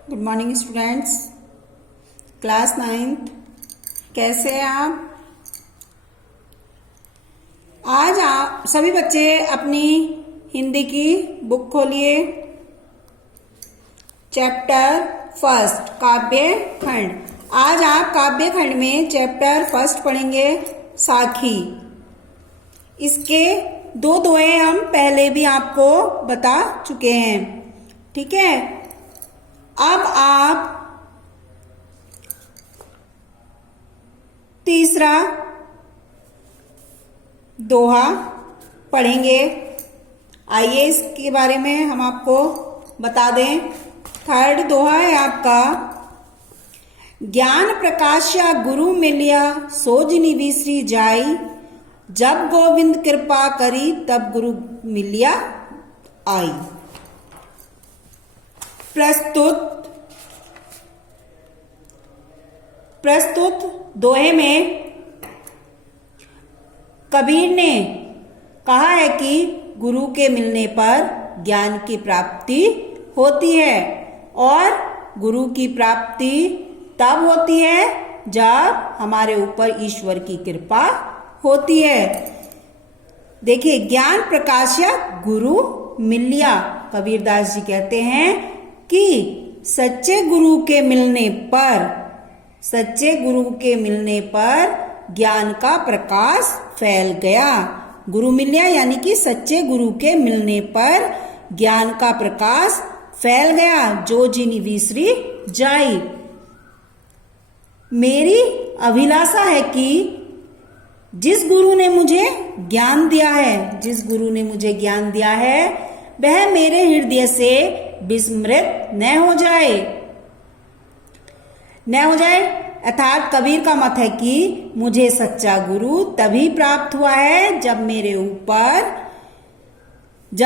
Good morning students, class 9th। कैसे हैं आप? आज आप सभी बच्चे अपनी हिंदी की बुक खोलिए। चैप्टर फर्स्ट काव्य खंड। आज आप काव्य खंड में चैप्टर फर्स्ट पढ़ेंगे, साखी। इसके दो दोहे हम पहले भी आपको बता चुके हैं, ठीक है। अब आप तीसरा दोहा पढ़ेंगे। आइए इसके बारे में हम आपको बता दें। थर्ड दोहा है आपका, ज्ञान प्रकाश्या गुरु मिलिया सोजनी विसरी जाई, जब गोविंद कृपा करी तब गुरु मिलिया आई। प्रस्तुत दोहे में कबीर ने कहा है कि गुरु के मिलने पर ज्ञान की प्राप्ति होती है, और गुरु की प्राप्ति तब होती है जब हमारे ऊपर ईश्वर की कृपा होती है। देखिए, ज्ञान प्रकाश्य गुरु मिलिया, कबीरदास जी कहते हैं कि सच्चे गुरु के मिलने पर ज्ञान का प्रकाश फैल गया। गुरु मिलिया यानी कि सच्चे गुरु के मिलने पर ज्ञान का प्रकाश फैल गया, जो जिनी विसरी जाई। मेरी अभिलाषा है कि जिस गुरु ने मुझे ज्ञान दिया है, वह मेरे हृदय से विस्मृत न हो जाए। अर्थात कबीर का मत है कि मुझे सच्चा गुरु तभी प्राप्त हुआ है जब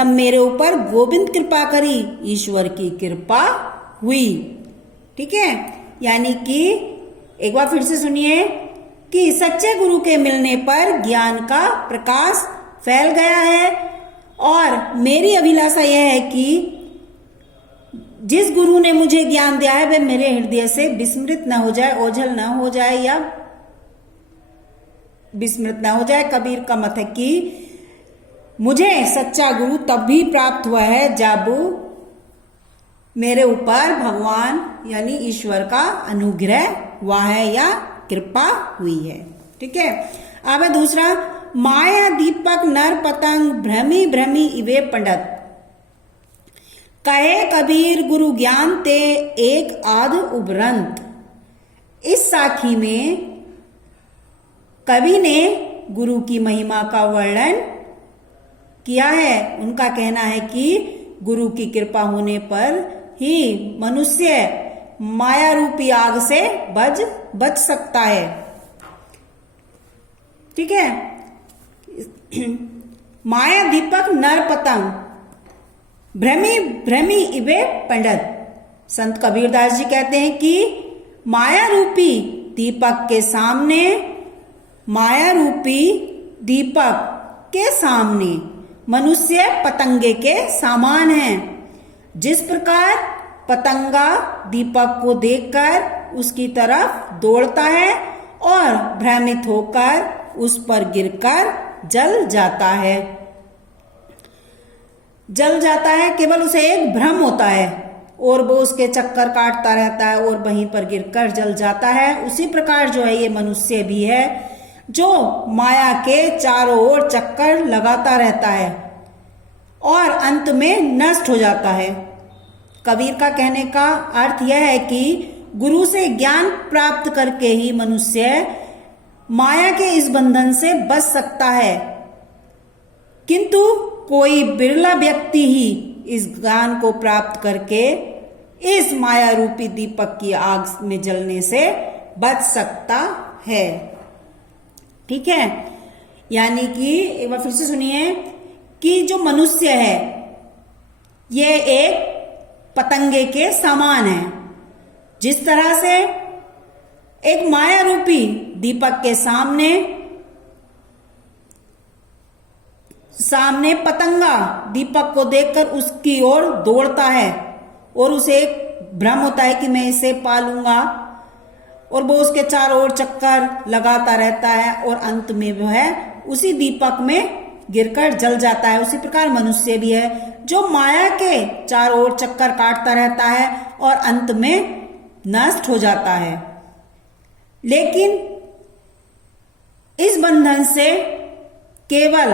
मेरे ऊपर गोविंद कृपा करी, ईश्वर की कृपा हुई। ठीक है, यानी कि एक बार फिर से सुनिए कि सच्चे गुरु के मिलने पर ज्ञान का प्रकाश फैल गया है, और मेरी अभिलाषा यह है कि जिस गुरु ने मुझे ज्ञान दिया है वह मेरे हृदय से विस्मृत न हो जाए, ओझल न हो जाए या विस्मृत न हो जाए। कबीर का मत है कि मुझे सच्चा गुरु तब भी प्राप्त हुआ है जब मेरे ऊपर भगवान यानी ईश्वर का अनुग्रह हुआ है या कृपा हुई है। ठीक है, अब है दूसरा, माया दीपक नर पतंग भ्रमी भ्रमी इवे पंडित, कहे कबीर गुरु ज्ञान ते एक आध उभरंत। इस साखी में कवि ने गुरु की महिमा का वर्णन किया है। उनका कहना है कि गुरु की कृपा होने पर ही मनुष्य माया रूपी आग से बच सकता है। ठीक है, माया दीपक नर पतंग भ्रमी भ्रमी इवे पंडित। संत कबीरदास जी कहते हैं कि माया रूपी दीपक के सामने मनुष्य पतंगे के समान है। जिस प्रकार पतंगा दीपक को देखकर उसकी तरफ दौड़ता है और भ्रमित होकर उस पर गिरकर जल जाता है, केवल उसे एक भ्रम होता है और वो उसके चक्कर काटता रहता है और वहीं पर गिरकर जल जाता है। उसी प्रकार जो है ये मनुष्य भी है, जो माया के चारों ओर चक्कर लगाता रहता है और अंत में नष्ट हो जाता है। कबीर का कहने का अर्थ यह है कि गुरु से ज्ञान प्राप्त करके ही मनुष्य माया के इस बंधन से बच सकता है, किंतु कोई बिरला व्यक्ति ही इस ज्ञान को प्राप्त करके इस माया रूपी दीपक की आग में जलने से बच सकता है। ठीक है, यानी कि एक बार फिर से सुनिए कि जो मनुष्य है ये एक पतंगे के समान है। जिस तरह से एक माया रूपी दीपक के सामने पतंगा दीपक को देखकर उसकी ओर दौड़ता है और उसे भ्रम होता है कि मैं इसे पालूंगा, और वो उसके चारों ओर चक्कर लगाता रहता है और अंत में वो है उसी दीपक में गिरकर जल जाता है। उसी प्रकार मनुष्य भी है जो माया के चारों ओर चक्कर काटता रहता है और अंत में नष्ट हो जाता है। लेकिन इस बंधन से केवल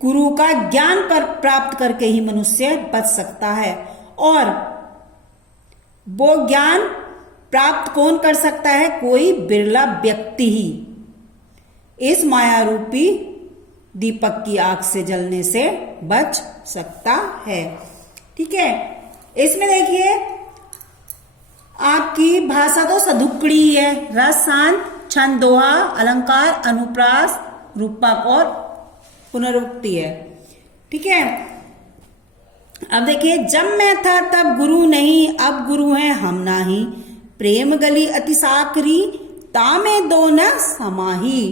गुरु का ज्ञान पर प्राप्त करके ही मनुष्य बच सकता है। और वो ज्ञान प्राप्त कौन कर सकता है? कोई बिरला व्यक्ति ही इस माया रूपी दीपक की आग से जलने से बच सकता है। ठीक है, इसमें देखिए आपकी भाषा तो सधुकड़ी ही है। रस, शांत, छंद, दोहा, अलंकार, अनुप्रास, रूपक और पुनरुक्ति है। ठीक है, अब देखिए, जब मैं था तब गुरु नहीं, अब गुरु हैं हम नाही, प्रेम गली अति साकरी, तामे दो न समाही।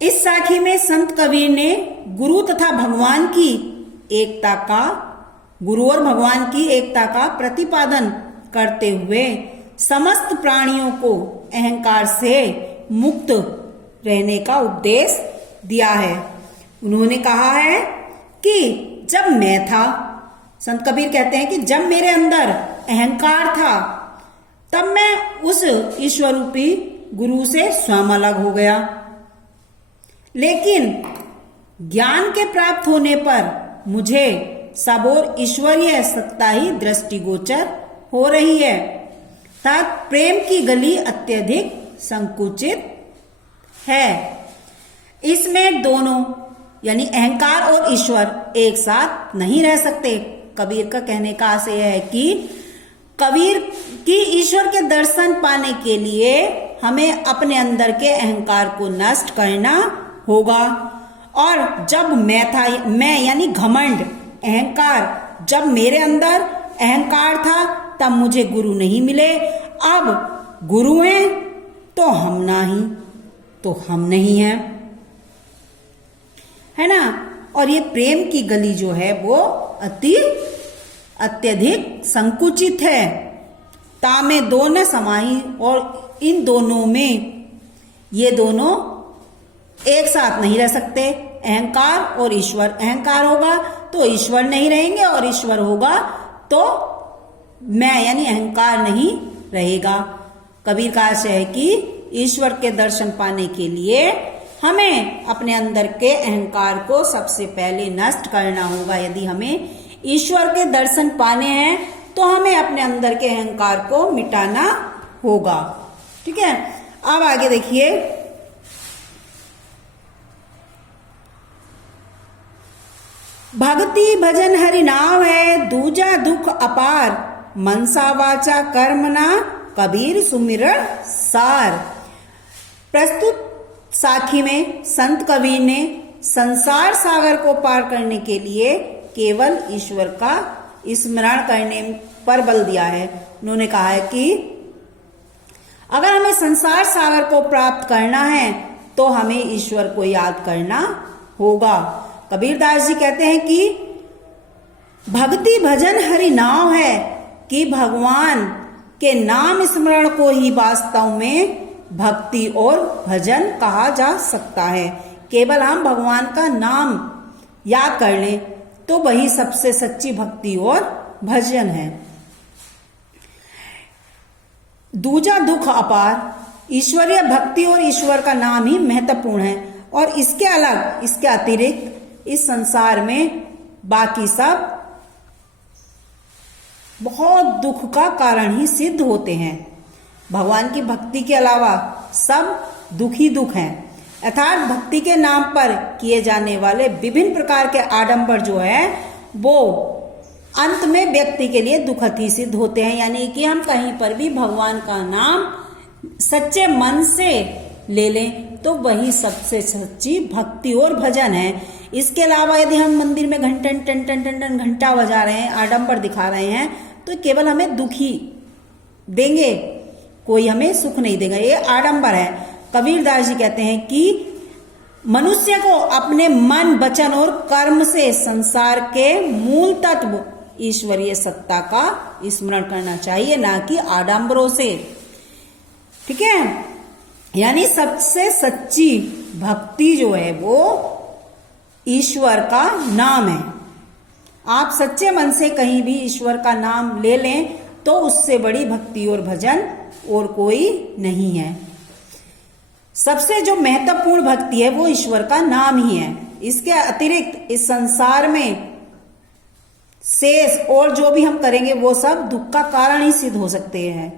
इस साखी में संत कबीर ने गुरु तथा भगवान की एकता का, गुरु और भगवान की एकता का प्रतिपादन करते हुए समस्त प्राणियों को अहंकार से मुक्त रहने का उपदेश दिया है। उन्होंने कहा है कि जब मैं था, संत कबीर कहते हैं कि जब मेरे अंदर अहंकार था तब मैं उस ईश्वर रूपी गुरु से स्वयं अलग हो गया, लेकिन ज्ञान के प्राप्त होने पर मुझे सब और ईश्वरीय सत्ता ही दृष्टिगोचर हो रही है। अर्थात प्रेम की गली अत्यधिक संकुचित है। इसमें दोनों यानी अहंकार और ईश्वर एक साथ नहीं रह सकते। कबीर का कहने का आशय है कि कबीर की ईश्वर के दर्शन पाने के लिए हमें अपने अंदर के अहंकार को नष्ट करना होगा। और जब मैं यानी घमंड, अहंकार, जब मेरे अंदर अहंकार था तब मुझे गुरु नहीं मिले। अब गुरु हैं तो हम नहीं, तो हम नहीं हैं, है ना। और ये प्रेम की गली जो है वो अत्यधिक संकुचित है। तामे दो न समाही, और इन दोनों में, ये दोनों एक साथ नहीं रह सकते। अहंकार और ईश्वर, अहंकार होगा तो ईश्वर नहीं रहेंगे, और ईश्वर होगा तो मैं यानी अहंकार नहीं रहेगा। कबीर का आशय है कि ईश्वर के दर्शन पाने के लिए हमें अपने अंदर के अहंकार को सबसे पहले नष्ट करना होगा। यदि हमें ईश्वर के दर्शन पाने हैं तो हमें अपने अंदर के अहंकार को मिटाना होगा। ठीक है, अब आगे देखिए, भक्ति भजन हरि नाम है, दूजा दुख अपार, मनसा वाचा कर्मना, कबीर सुमिरन सार। प्रस्तुत साखी में संत कबीर ने संसार सागर को पार करने के लिए केवल ईश्वर का स्मरण करने पर बल दिया है। उन्होंने कहा है कि अगर हमें संसार सागर को प्राप्त करना है तो हमें ईश्वर को याद करना होगा। कबीरदास जी कहते हैं कि भक्ति भजन हरि नाम है, कि भगवान के नाम स्मरण को ही वास्तव में भक्ति और भजन कहा जा सकता है। केवल हम भगवान का नाम याद कर लें तो वही सबसे सच्ची भक्ति और भजन है। दूजा दुख अपार, ईश्वरीय भक्ति और ईश्वर का नाम ही महत्वपूर्ण है, और इसके अलग, इसके अतिरिक्त इस संसार में बाकी सब बहुत दुख का कारण ही सिद्ध होते हैं। भगवान की भक्ति के अलावा सब दुख ही दुख हैं। अर्थात भक्ति के नाम पर किए जाने वाले विभिन्न प्रकार के आडंबर जो है वो अंत में व्यक्ति के लिए दुखद ही सिद्ध होते हैं। यानी कि हम कहीं पर भी भगवान का नाम सच्चे मन से ले लें तो वही सबसे सच्ची भक्ति और भजन है। इसके अलावा यदि हम मंदिर में घंटन टन टन टन टन घंटा बजा रहे हैं, आडंबर दिखा रहे हैं, तो केवल हमें दुख ही देंगे, कोई हमें सुख नहीं देगा। ये आडंबर है। कबीरदास जी कहते हैं कि मनुष्य को अपने मन, वचन और कर्म से संसार के मूल तत्व ईश्वरीय सत्ता का स्मरण करना चाहिए, ना कि आडंबरों से। ठीक है, यानी सबसे सच्ची भक्ति जो है वो ईश्वर का नाम है। आप सच्चे मन से कहीं भी ईश्वर का नाम ले लें तो उससे बड़ी भक्ति और भजन और कोई नहीं है। सबसे जो महत्वपूर्ण भक्ति है वो ईश्वर का नाम ही है। इसके अतिरिक्त इस संसार में शेष और जो भी हम करेंगे वो सब दुख का कारण ही सिद्ध हो सकते हैं।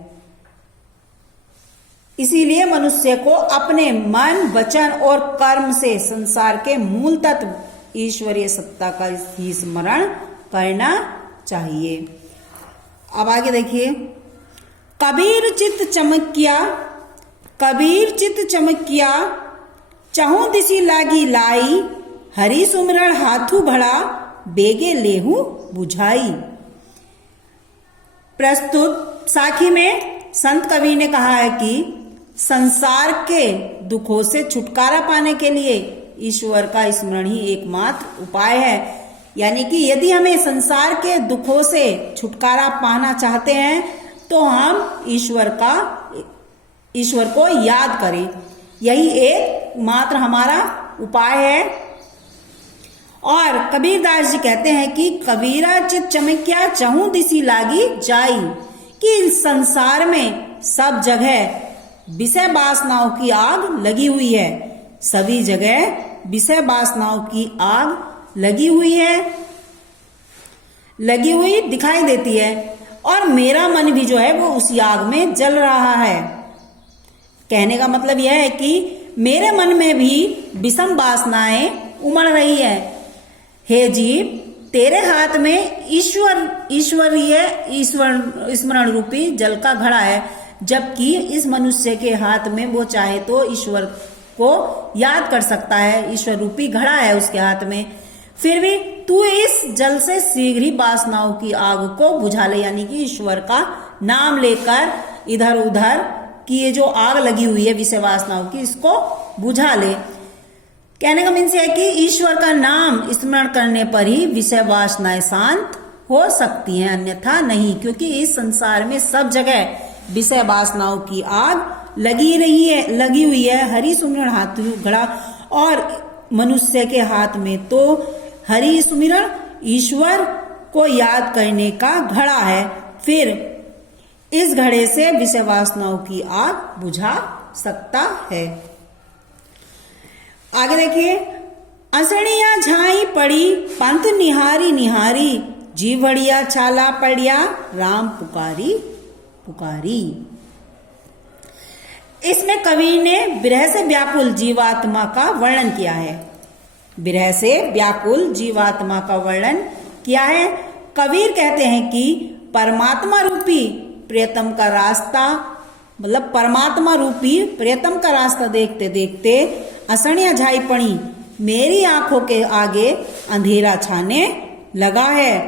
इसीलिए मनुष्य को अपने मन, वचन और कर्म से संसार के मूल तत्व ईश्वरीय सत्ता का ही स्मरण करना चाहिए। अब आगे देखिए, कबीर चित चमकिया चहु दिसी लागी लाई, हरि सुमरण हाथू भड़ा बेगे लेहू बुझाई। प्रस्तुत साखी में संत कबीर ने कहा है कि संसार के दुखों से छुटकारा पाने के लिए ईश्वर का स्मरण ही एकमात्र उपाय है। यानी कि यदि हमें संसार के दुखों से छुटकारा पाना चाहते हैं तो हम ईश्वर को याद करें, यही एकमात्र हमारा उपाय है। और कबीरदास जी कहते हैं कि कबीरा चित चमकिया चहु दिसी लागी जाई, कि संसार में सब जगह विषय वासनाओं की आग लगी हुई है। सभी जगह विषय वासनाओं की आग लगी हुई दिखाई देती है, और मेरा मन भी जो है वो उसी आग में जल रहा है। कहने का मतलब यह है कि मेरे मन में भी विषम वासनाएं उमड़ रही है। हे जीव, तेरे हाथ में ईश्वरीय स्मरण रूपी जल का घड़ा है, जबकि इस मनुष्य के हाथ में वो चाहे तो ईश्वर को याद कर सकता है, ईश्वर रूपी घड़ा है उसके हाथ में। फिर भी तू इस जल से शीघ्र ही वासनाओं की आग को बुझा ले, यानी कि ईश्वर का नाम लेकर इधर उधर की ये जो आग लगी हुई है विषय वासनाओं की, इसको बुझा ले। कहने का मीन्स है कि ईश्वर का नाम स्मरण करने पर ही विषय वासनाएं शांत हो सकती हैं, अन्यथा नहीं, क्योंकि इस संसार में सब जगह विषय वासनाओं की आग लगी हुई है। हरि सुमिरन हाथ घड़ा, और मनुष्य के हाथ में तो हरि सुमिरन ईश्वर को याद करने का घड़ा है। फिर इस घड़े से विषय वासनाओं की आग बुझा सकता है। आगे देखिए, असणिया झाई पड़ी पंथ निहारी निहारी, जीवड़िया छाला पड़िया राम पुकारी पुकारी। इसमें कवि ने विरह से व्याकुल जीवात्मा का वर्णन किया है। विरह से व्याकुल जीवात्मा का वर्णन किया है। कबीर कहते हैं कि परमात्मा रूपी प्रियतम का रास्ता, मतलब परमात्मा रूपी प्रियतम का रास्ता देखते देखते असणिया झाई पड़ी, मेरी आंखों के आगे अंधेरा छाने लगा है।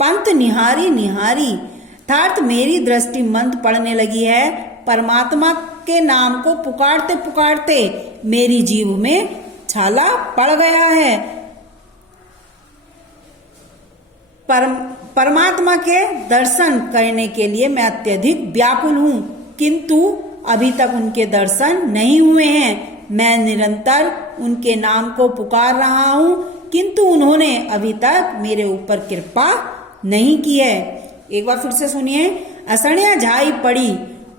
पंथ निहारी निहारी, अर्थात मेरी दृष्टि मंद पड़ने लगी है। परमात्मा के नाम को पुकारते पुकारते मेरी जीभ में छाला पड़ गया है। परमात्मा के दर्शन करने के लिए मैं अत्यधिक व्याकुल हूं, किंतु अभी तक उनके दर्शन नहीं हुए हैं। मैं निरंतर उनके नाम को पुकार रहा हूं, किंतु उन्होंने अभी तक मेरे ऊपर कृपा नहीं की है। एक बार फिर से सुनिए, असणिया झाई पड़ी,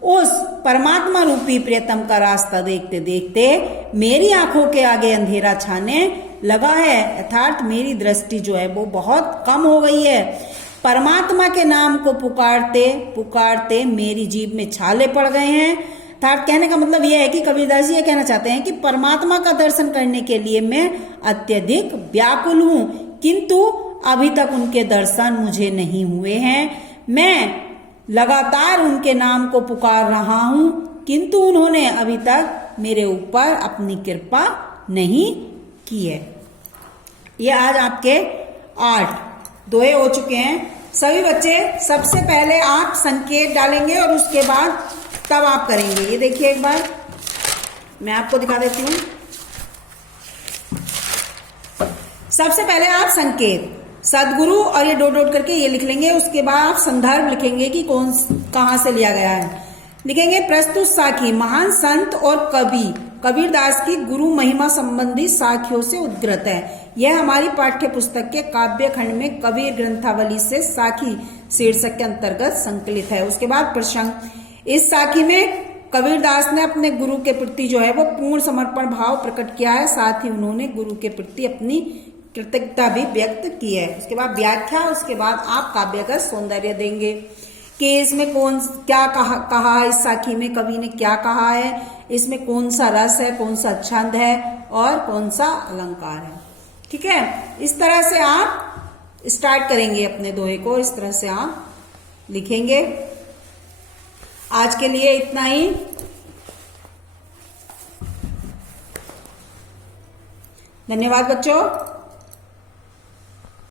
उस परमात्मा रूपी प्रियतम का रास्ता देखते देखते मेरी आंखों के आगे अंधेरा छाने लगा है, अर्थात मेरी दृष्टि जो है वो बहुत कम हो गई है। परमात्मा के नाम को पुकारते पुकारते मेरी जीभ में छाले पड़ गए हैं। अर्थात कहने का मतलब यह है कि कबीरदास जी ये कहना चाहते हैं कि परमात्मा का दर्शन करने के लिए मैं अत्यधिक व्याकुल हूं, किंतु अभी तक उनके दर्शन मुझे नहीं हुए हैं। मैं लगातार उनके नाम को पुकार रहा हूं, किंतु उन्होंने अभी तक मेरे ऊपर अपनी कृपा नहीं की है। ये आज आपके 8 दोहे हो चुके हैं। सभी बच्चे सबसे पहले आप संकेत डालेंगे और उसके बाद तब आप करेंगे। ये देखिए, एक बार मैं आपको दिखा देती हूं। सबसे पहले आप सदगुरु और ये डॉट डॉट करके ये लिख लेंगे। उसके बाद आप संदर्भ लिखेंगे कि कौन कहां से लिया गया है। लिखेंगे प्रस्तुत साखी महान संत और कवि कबीरदास की गुरु महिमा संबंधी साखियों से उद्गृत है। यह हमारी पाठ्य पुस्तक के काव्य खंड में कबीर ग्रंथावली से साखी शीर्षक के अंतर्गत संकलित है। उसके बाद प्रसंग, इस साखी में कबीरदास ने अपने गुरु के प्रति जो है वो पूर्ण समर्पण भाव प्रकट किया है, साथ ही उन्होंने गुरु के प्रति अपनी कृतज्ञता भी व्यक्त की है। उसके बाद व्याख्या, उसके बाद आप काव्य का सौंदर्य देंगे कि इसमें कौन क्या कहा है, इस साखी में कवि ने क्या कहा है, इसमें कौन सा रस है, कौन सा छंद है और कौन सा अलंकार है। ठीक है, इस तरह से आप स्टार्ट करेंगे अपने दोहे को, इस तरह से आप लिखेंगे। आज के लिए इतना ही। धन्यवाद बच्चों।